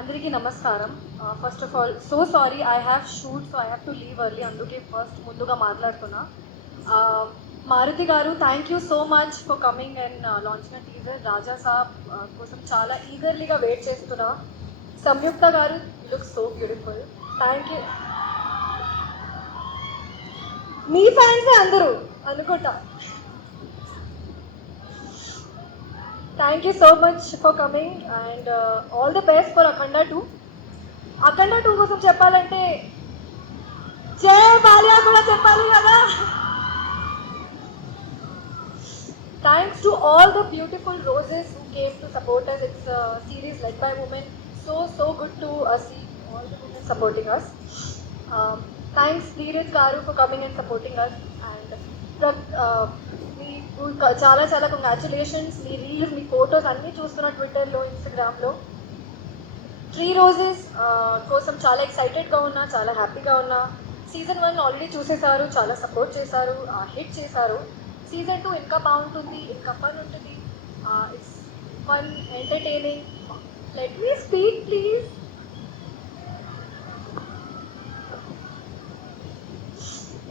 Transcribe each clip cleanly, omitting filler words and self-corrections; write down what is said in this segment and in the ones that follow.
అందరికీ నమస్కారం. First of all so sorry I have shoot so I have to leave early, అందుకే first ముందుగా మాట్లాడుతున్నా. Maruti garu, thank you so much for coming and launching teaser. Raja Saab కోసం చాలా ఈగర్లీగా వెయిట్ చేస్తున్నా. Samyuktha garu, look so beautiful. Thank you. మీ ఫ్యాన్సే అందరూ అనుకుంటా. Thank you so much for coming and all the best for Akhanda 2. Akhanda 2 కోసం చెప్పాలంటే జై బాలియా కూడా చెప్పాలి కదా. Thanks to all the beautiful roses who came to support us. It's a series led by women. So good to see all the women supporting us. Thanks Dheeraj garu for coming and supporting us. And మీకు చాలా చాలా కంగ్రాచులేషన్స్. మీ రీల్స్, మీ ఫొటోస్ అన్నీ చూస్తున్నా ట్విట్టర్లో, ఇన్స్టాగ్రామ్లో. 3 రోజెస్ కోసం చాలా ఎక్సైటెడ్గా ఉన్నా, చాలా హ్యాపీగా ఉన్నా. సీజన్ 1 ఆల్రెడీ చూసేశారు, చాలా సపోర్ట్ చేశారు, హిట్ చేశారు. సీజన్ 2 ఇంకా బాగుంటుంది, ఇంకా ఫన్ ఉంటుంది. It's fun, entertaining. Let me speak please.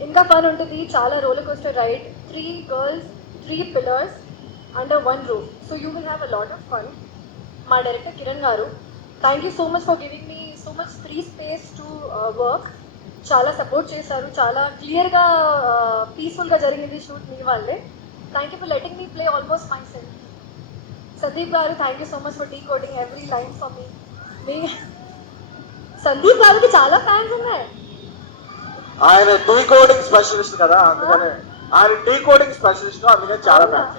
ఇంకా ఫన్ ఉంటుంది, చాలా రోలర్ కోస్టర్ రైడ్. 3 girls, 3 pillars under 1 roof. So you will have a lot of fun. మా director Kiran garu, thank you so much for giving me so much free space to work. చాలా support చేశారు, చాలా క్లియర్గా పీస్ఫుల్గా జరిగింది షూట్ మీ వాళ్ళే. Thank you for letting me play almost myself. Sandeep garu, thank you so much for decoding every line for me. Sandeep గారికి చాలా ఫ్యాన్స్ ఉన్నాయి. ఆయన డీ కోడింగ్ స్పెషలిస్ట్ కదా, అందుకనే ఆయన డీ కోడింగ్ స్పెషలిస్ట్, అందుకని చాలా ఫ్యాన్స్.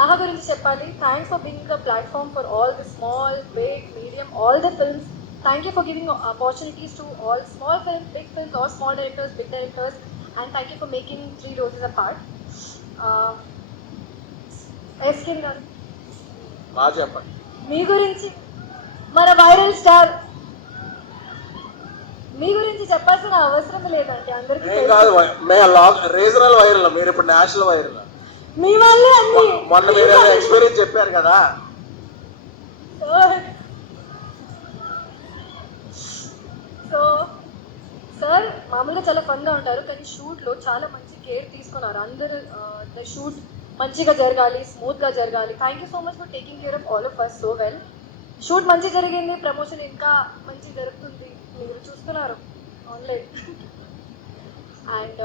ఆహా గురించి చెప్పాలి. Thanks for being the platform for all the small, big, medium, all the films. Thank you for giving opportunities to all small films, big films, all small directors, big directors. And thank you for making 3 roses a part. ఎస్కిన్ గారు, బాగా చెప్పండి. మీ గురించి, మన viral star, మీ గురించి చెప్పాల్సిన అవసరం లేదండి, అందరికీ ఏం కాదు, రీజనల్ వైరల్, మీరు ఇప్పుడు నేషనల్ వైరల్. మీ వాళ్ళే అన్ని. మొన్న మీరు ఎక్స్పీరియన్స్ చెప్పారు కదా. సో సార్ మామూలుగా చాలా ఫన్గా ఉంటారు, కానీ షూట్లో చాలా మంచి కేర్ తీసుకున్నారు. అందరూ ద షూట్ మంచిగా జరగాలి, స్మూత్గా జరగాలి. Thank you so much for taking care of all of us so well. Shoot మంచి జరిగింది, ప్రమోషన్ ఇంకా మంచి జరుగుతుంది, మీరు చూస్తున్నారు online. And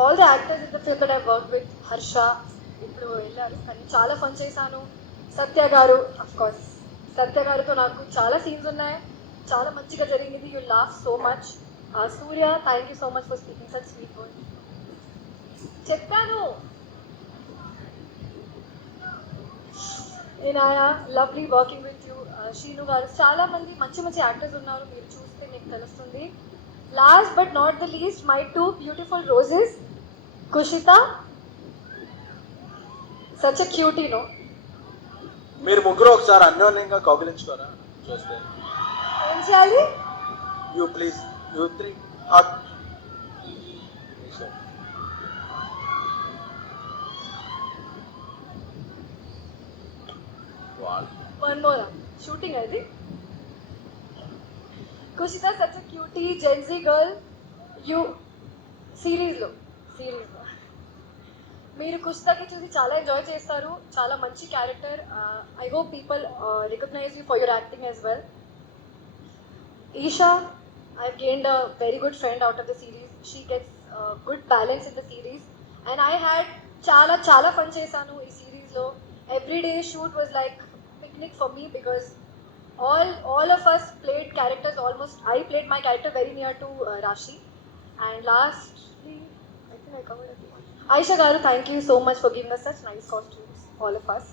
all the actors in the film that I work with. Harsha ఇప్పుడు వెళ్ళారు, కానీ చాలా ఫన్ చేశాను. సత్య గారు, అఫ్ కోర్స్ సత్య గారితో నాకు చాలా సీన్స్ ఉన్నాయి, చాలా మంచిగా జరిగింది. You laugh so much. Surya, thank you so much for speaking such sweet word. చెప్పాను నేను ఆయన lovely working with you. Srinu గారు, చాలా మంది మంచి మంచి యాక్టర్స్ ఉన్నారు, మీరు చూస్తే మీకు తెలుస్తుంది. Last but not the least, my 2 beautiful roses. Kushitha, such a cutie no. మీరు ముగ్గురు ఒకసారి అన్యోన్యంగా కౌగిలించుకోరా చూస్తే. ఏం చేయాలి? You please, you 3 one more shooting అది. Kushitha such a cutie Gen Z girl. You సిరీస్లో మీరు కుషితకి చూసి చాలా ఎంజాయ్ చేస్తారు, చాలా మంచి character. I hope people recognise you for your acting as well. Esha, I've gained a very good friend out of the series. She gets good balance in the series. And I had చాలా fun చేశాను ఈ సిరీస్లో. Every day shoot was like picnic for me because all of us played characters almost. I played my character very near to Rashi. And lastly, I think I covered everyone. Aisha garu, thank you so much for giving us such nice costumes, all of us.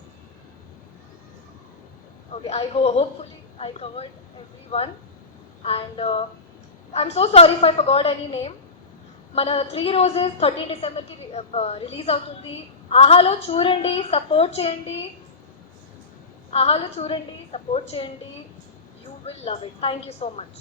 Okay, hopefully I covered everyone. And I'm so sorry if I forgot any name. మన 3 రోజెస్ 13 డిసెంబర్కి రిలీజ్ అవుతుంది. ఆహాలో చూడండి, సపోర్ట్ చేయండి. ఆహాలో చూడండి, సపోర్ట్ చేయండి. You will love it. Thank you so much.